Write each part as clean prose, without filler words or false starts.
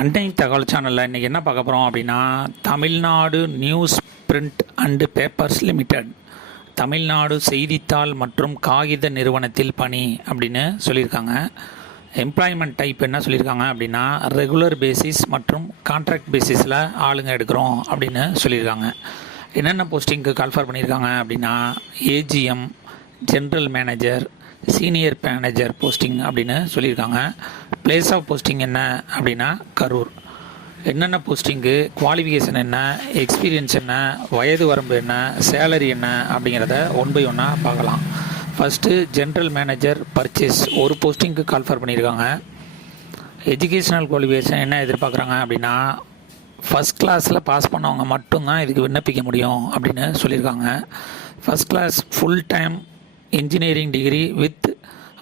அண்டை தகவல் சேனலில் இன்றைக்கி என்ன பார்க்க போகிறோம் அப்படின்னா, Tamil Nadu news print and papers limited, Tamil Nadu செய்தித்தாள் மற்றும் காகித நிறுவனத்தில் பணி அப்படின்னு சொல்லியிருக்காங்க. எம்ப்ளாய்மெண்ட் டைப் என்ன சொல்லியிருக்காங்க அப்படின்னா, ரெகுலர் பேசிஸ் மற்றும் கான்ட்ராக்ட் பேசிஸில் ஆளுங்க எடுக்கிறோம் அப்படின்னு சொல்லியிருக்காங்க. என்னென்ன போஸ்டிங்க்கு கால்ஃபர் பண்ணியிருக்காங்க அப்படின்னா, AGM, general manager, senior manager posting அப்படின்னு சொல்லியிருக்காங்க. பிளேஸ் ஆஃப் போஸ்டிங் என்ன அப்படின்னா கரூர். என்னென்ன போஸ்டிங்கு, குவாலிஃபிகேஷன் என்ன, எக்ஸ்பீரியன்ஸ் என்ன, வயது வரம்பு என்ன, சேலரி என்ன அப்படிங்கிறத ஒன் பை ஒன்னாக பார்க்கலாம். ஃபஸ்ட்டு ஜென்ரல் மேனேஜர் பர்ச்சேஸ் ஒரு போஸ்டிங்க்கு கால்ஃபர் பண்ணியிருக்காங்க. எஜுகேஷ்னல் குவாலிஃபிகேஷன் என்ன எதிர்பார்க்குறாங்க அப்படின்னா, ஃபஸ்ட் கிளாஸில் பாஸ் பண்ணவங்க மட்டும்தான் இதுக்கு விண்ணப்பிக்க முடியும் அப்படின்னு சொல்லியிருக்காங்க. First class full time engineering degree with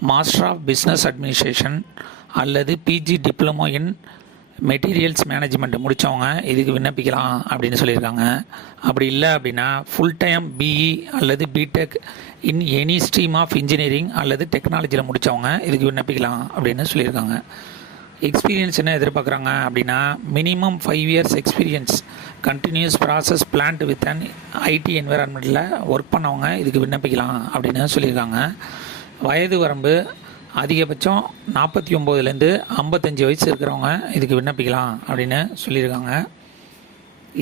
master of business administration அல்லது PG diploma in materials management முடித்தவங்க இதுக்கு விண்ணப்பிக்கலாம் அப்படின்னு சொல்லியிருக்காங்க. அப்படி இல்லை அப்படின்னா ஃபுல் டைம் பிஇ அல்லது BTech in any stream of engineering அல்லது டெக்னாலஜியில் முடித்தவங்க இதுக்கு விண்ணப்பிக்கலாம் அப்படின்னு சொல்லியிருக்காங்க. எக்ஸ்பீரியன்ஸ் என்ன எதிர்பார்க்குறாங்க அப்படின்னா, minimum 5 years experience continuous process plant with and IT என்விரான்மெண்ட்டில் ஒர்க் பண்ணவங்க இதுக்கு விண்ணப்பிக்கலாம் அப்படின்னு சொல்லியிருக்காங்க. வயது வரம்பு அதிகபட்சம் 49லேருந்து 55 வயசு இருக்கிறவங்க இதுக்கு விண்ணப்பிக்கலாம் அப்படின்னு சொல்லியிருக்காங்க.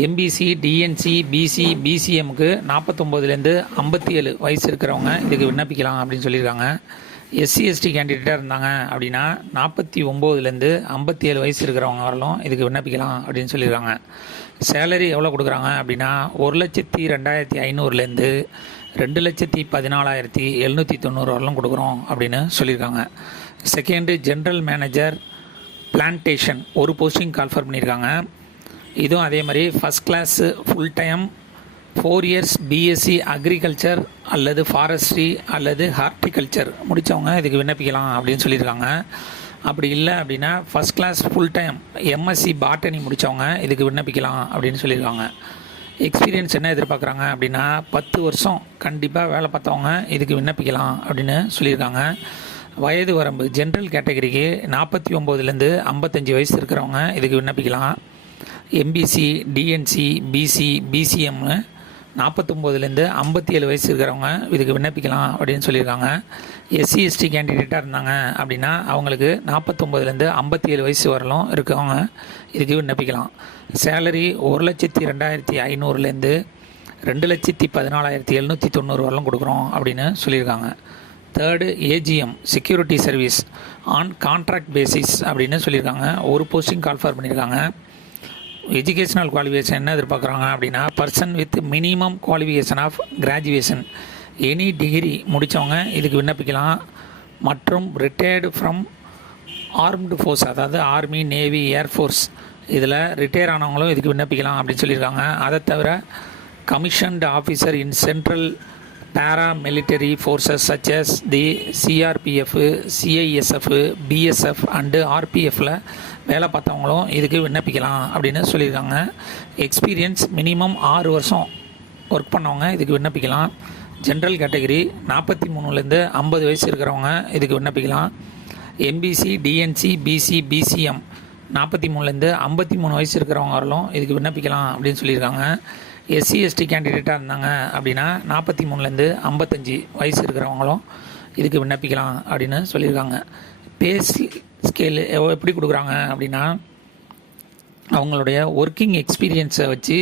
எம்பிசி, டிஎன்சி, பிசி, பிசிஎம்முக்கு 49லேருந்து 57 வயசு இருக்கிறவங்க இதுக்கு விண்ணப்பிக்கலாம் அப்படின்னு சொல்லியிருக்காங்க. எஸ்சி எஸ்டி கேண்டிடேட்டாக இருந்தாங்க அப்படின்னா 49லேருந்து 57 வயசு இருக்கிறவங்க வரலும் இதுக்கு விண்ணப்பிக்கலாம் அப்படின்னு சொல்லியிருக்காங்க. சேலரி எவ்வளோ கொடுக்குறாங்க அப்படின்னா 1,02,500லேருந்து 2,14,790 வரலும் கொடுக்குறோம் அப்படின்னு சொல்லியிருக்காங்க. செகண்டு ஜென்ரல் மேனேஜர் பிளான்டேஷன் ஒரு போஸ்டிங் கால்ஃபர் பண்ணியிருக்காங்க. இதுவும் அதே மாதிரி first class full time 4 years BSc agriculture அல்லது ஃபாரஸ்ட்ரி அல்லது ஹார்டிகல்ச்சர் முடித்தவங்க இதுக்கு விண்ணப்பிக்கலாம் அப்படின்னு சொல்லியிருக்காங்க. அப்படி இல்லை அப்படின்னா first class full time MSc botany முடித்தவங்க இதுக்கு விண்ணப்பிக்கலாம் அப்படின்னு சொல்லியிருக்காங்க. எக்ஸ்பீரியன்ஸ் என்ன எதிர்பார்க்குறாங்க அப்படின்னா 10 வருஷம் கண்டிப்பாக வேலை பார்த்தவங்க இதுக்கு விண்ணப்பிக்கலாம் அப்படின்னு சொல்லியிருக்காங்க. வயது வரம்பு ஜென்ரல் கேட்டகரிக்கு 49லேருந்து 55 வயசு இருக்கிறவங்க இதுக்கு விண்ணப்பிக்கலாம். எம்பிசி, டிஎன்சி, பிசி, பிசிஎம்னு 49லேருந்து 57 வயசு இருக்கிறவங்க இதுக்கு விண்ணப்பிக்கலாம் அப்படின்னு சொல்லியிருக்காங்க. எஸ்சி எஸ்டி கேண்டிடேட்டாக இருந்தாங்க அப்படின்னா அவங்களுக்கு 49லேருந்து 57 வயசு வரலும் இருக்கவங்க இதுக்கு விண்ணப்பிக்கலாம். சேலரி 1,02,500லேருந்து 2,14,790 வரலும் கொடுக்குறோம் அப்படின்னு சொல்லியிருக்காங்க. Third AGM security service on contract basis அப்படின்னு சொல்லியிருக்காங்க. ஒரு போஸ்டிங் கால்ஃபர் பண்ணியிருக்காங்க. எஜுகேஷ்னல் குவாலிஃபிகேஷன் என்ன எதிர்பார்க்குறாங்க அப்படின்னா, person with minimum qualification of graduation any degree முடித்தவங்க இதுக்கு விண்ணப்பிக்கலாம். மற்றும் ரிட்டையர்டு ஃப்ரம் ஆர்ம்டு ஃபோர்ஸ், அதாவது ஆர்மி, நேவி, ஏர்ஃபோர்ஸ் இதில் ரிட்டையர் ஆனவங்களும் இதுக்கு விண்ணப்பிக்கலாம் அப்படின்னு சொல்லியிருக்காங்க. அதை தவிர commissioned officer in central paramilitary forces such as the CRPF, CISF, BSF and ஆர்பிஎஃப்பில் வேலை பார்த்தவங்களும் இதுக்கு விண்ணப்பிக்கலாம் அப்படின்னு சொல்லியிருக்காங்க. எக்ஸ்பீரியன்ஸ் மினிமம் 6 வருஷம் ஒர்க் பண்ணவங்க இதுக்கு விண்ணப்பிக்கலாம். ஜென்ரல் கேட்டகரி 43லேருந்து 50 வயசு இருக்கிறவங்க இதுக்கு விண்ணப்பிக்கலாம். எம்பிசி, டிஎன்சி, பிசி, பிசிஎம் 43லேருந்து 53 வயசு இருக்கிறவங்க வரலும் இதுக்கு விண்ணப்பிக்கலாம் அப்படின்னு சொல்லியிருக்காங்க. எஸ்சி எஸ்டி கேண்டிடேட்டாக இருந்தாங்க அப்படின்னா 43லேருந்து 55 வயசு இருக்கிறவங்களும் இதுக்கு விண்ணப்பிக்கலாம் அப்படின்னு சொல்லியிருக்காங்க. பே ஸ்கேல் எப்படி கொடுக்குறாங்க அப்படின்னா, அவங்களுடைய ஒர்க்கிங் எக்ஸ்பீரியன்ஸை வச்சு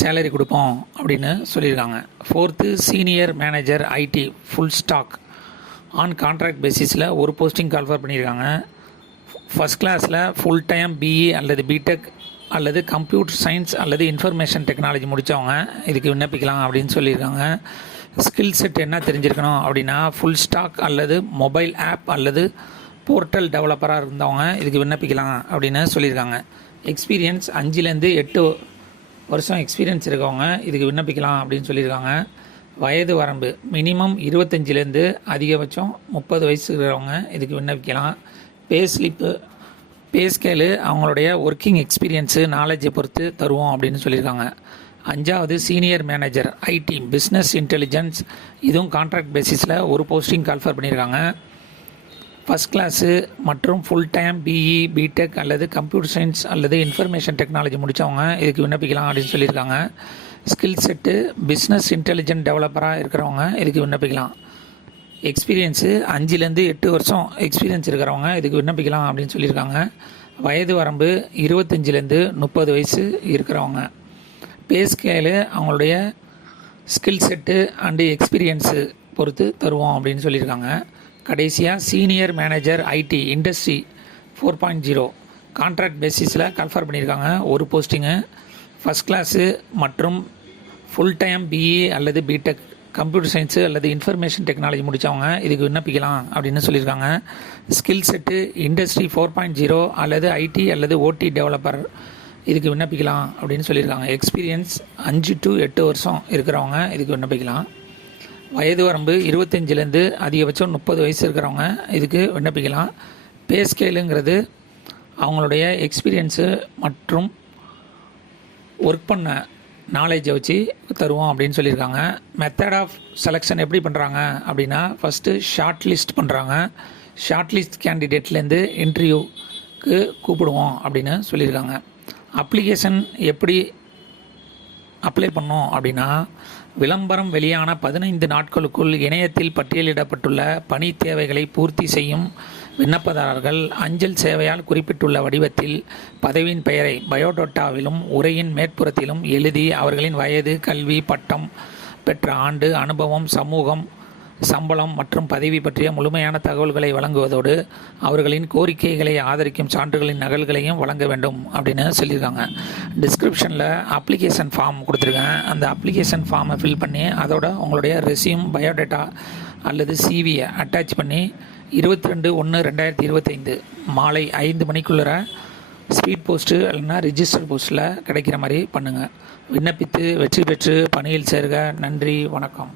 சேலரி கொடுப்போம் அப்படின்னு சொல்லியிருக்காங்க. Fourth senior manager IT full stack on contract பேசிஸில் ஒரு போஸ்டிங் கால்ஃபர் பண்ணியிருக்காங்க. ஃபஸ்ட் கிளாஸில் ஃபுல் டைம் பிஇ அல்லது பிடெக் அல்லது கம்ப்யூட்டர் சயின்ஸ் அல்லது இன்ஃபர்மேஷன் டெக்னாலஜி முடித்தவங்க இதுக்கு விண்ணப்பிக்கலாம் அப்படின்னு சொல்லியிருக்காங்க. ஸ்கில் செட் என்ன தெரிஞ்சிருக்கணும் அப்படின்னா, ஃபுல் ஸ்டாக் அல்லது மொபைல் ஆப் அல்லது போர்ட்டல் டெவலப்பராக இருந்தவங்க இதுக்கு விண்ணப்பிக்கலாம் அப்படின்னு சொல்லியிருக்காங்க. எக்ஸ்பீரியன்ஸ் 5லேருந்து 8 வருஷம் எக்ஸ்பீரியன்ஸ் இருக்கவங்க இதுக்கு விண்ணப்பிக்கலாம் அப்படின்னு சொல்லியிருக்காங்க. வயது வரம்பு மினிமம் 25லேருந்து அதிகபட்சம் 30 வயசு இருக்கிறவங்க இதுக்கு விண்ணப்பிக்கலாம். பே ஸ்கேலு அவங்களுடைய ஒர்க்கிங் எக்ஸ்பீரியன்ஸு நாலேஜை பொறுத்து தருவோம் அப்படின்னு சொல்லியிருக்காங்க. 5வது senior manager ID business intelligence, இதுவும் கான்ட்ராக்ட் பேசிஸில் ஒரு போஸ்டிங் கால்ஃபர் பண்ணியிருக்காங்க. ஃபஸ்ட் கிளாஸு மற்றும் ஃபுல் டைம் பிஇ பிடெக் அல்லது கம்ப்யூட்டர் சயின்ஸ் அல்லது இன்ஃபர்மேஷன் டெக்னாலஜி முடித்தவங்க இதுக்கு விண்ணப்பிக்கலாம் அப்படின்னு சொல்லியிருக்காங்க. ஸ்கில் செட்டு பிஸ்னஸ் இன்டெலிஜென்ட் டெவலப்பராக இருக்கிறவங்க இதுக்கு விண்ணப்பிக்கலாம். எக்ஸ்பீரியன்ஸு 5லேருந்து 8 வருஷம் எக்ஸ்பீரியன்ஸ் இருக்கிறவங்க இதுக்கு விண்ணப்பிக்கலாம் அப்படின்னு சொல்லியிருக்காங்க. வயது வரம்பு 25லேருந்து 30 வயசு இருக்கிறவங்க. பே ஸ்கேலு அவங்களுடைய ஸ்கில் செட்டு அண்டு எக்ஸ்பீரியன்ஸு பொறுத்து தருவோம் அப்படின்னு சொல்லியிருக்காங்க. கடைசியாக senior manager IT industry 4.0 contract பேசிஸில் கன்ஃபர் பண்ணியிருக்காங்க. ஒரு போஸ்டிங்கு ஃபஸ்ட் கிளாஸு மற்றும் ஃபுல் டைம் பிஇ அல்லது பிடெக் கம்ப்யூட்டர் சயின்ஸு அல்லது இன்ஃபர்மேஷன் டெக்னாலஜி முடித்தவங்க இதுக்கு விண்ணப்பிக்கலாம் அப்படின்னு சொல்லியிருக்காங்க. ஸ்கில் செட்டு இண்டஸ்ட்ரி 4.0 அல்லது ஐடி அல்லது ஓடி டெவலப்பர் இதுக்கு விண்ணப்பிக்கலாம் அப்படின்னு சொல்லியிருக்காங்க. எக்ஸ்பீரியன்ஸ் 5 to 8 வருஷம் இருக்கிறவங்க இதுக்கு விண்ணப்பிக்கலாம். வயது வரம்பு 25லேருந்து அதிகபட்சம் 30 வயசு இருக்கிறவங்க இதுக்கு விண்ணப்பிக்கலாம். பே ஸ்கேலுங்கிறது அவங்களுடைய எக்ஸ்பீரியன்ஸு மற்றும் ஒர்க் பண்ண நாலேஜை வச்சு தருவோம் அப்படின்னு சொல்லியிருக்காங்க. மெத்தட் ஆஃப் செலெக்ஷன் எப்படி பண்ணுறாங்க அப்படின்னா, ஃபஸ்ட்டு ஷார்ட் லிஸ்ட் பண்ணுறாங்க. ஷார்ட் லிஸ்ட் கேண்டிடேட்லேருந்து இன்டர்வியூக்கு கூப்பிடுவோம் அப்படின்னு சொல்லியிருக்காங்க. அப்ளிகேஷன் எப்படி அப்ளை பண்ணோம் அப்படின்னா, விளம்பரம் வெளியான 15 நாட்களுக்குள் இணையத்தில் பட்டியலிடப்பட்டுள்ள பணி தேவைகளை பூர்த்தி செய்யும் விண்ணப்பதாரர்கள் அஞ்சல் சேவையால் குறிப்பிட்டுள்ள வடிவத்தில் பதவியின் பெயரை பயோடேட்டாவிலும் உரையின் மேற்புறத்திலும் எழுதி அவர்களின் வயது, கல்வி, பட்டம் பெற்ற ஆண்டு, அனுபவம், சமூகம், சம்பளம் மற்றும் பதவி பற்றிய முழுமையான தகவல்களை வழங்குவதோடு அவர்களின் கோரிக்கைகளை ஆதரிக்கும் சான்றுகளின் நகல்களையும் வழங்க வேண்டும் அப்படின்னு சொல்லியிருக்காங்க. டிஸ்கிரிப்ஷனில் அப்ளிகேஷன் ஃபார்ம் கொடுத்துருக்கேன். அந்த அப்ளிகேஷன் ஃபார்மை ஃபில் பண்ணி அதோட உங்களுடைய ரெஸ்யூம், பயோடேட்டா அல்லது சிவியை அட்டாச் பண்ணி 22/1/2025 மாலை 5 மணிக்குள்ளே ஸ்பீட் போஸ்ட்டு இல்லைன்னா ரிஜிஸ்டர் போஸ்ட்டில் கிடைக்கிற மாதிரி பண்ணுங்கள். விண்ணப்பித்து வெற்றி பெற்று பணியில் சேருக. நன்றி, வணக்கம்.